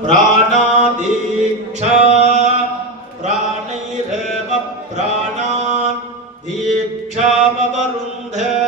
प्राणादीक्षा। प्राणैरेव प्राणान् दीक्षामवरुन्धे।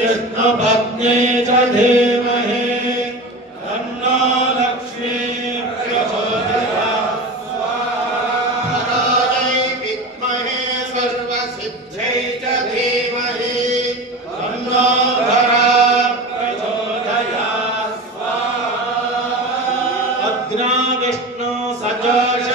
विष्णुपत्नी च धीमहि तन्नो लक्ष्मी प्रचोदयात् विष्णुरायै विद्महे सर्वसिद्ध्यै च धीमहि तन्नो धरा प्रचोदयात् अग्ना विष्णु सजोषसे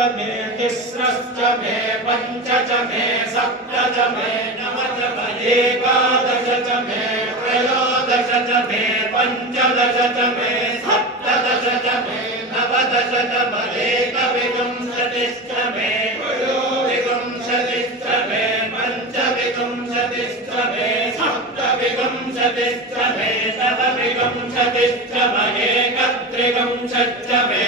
च मे तिस्रश्च मे पञ्च च मे सप्त च मे नव च मे एकादश च मे त्रयोदश च मे पञ्चदश च मे सप्तदश च मे नवदश च मे एकविंशतिश्च मे त्रयोविंशतिश्च मे पञ्चविंशतिश्च मे सप्तविंशतिश्च मे नवविंशतिश्च मे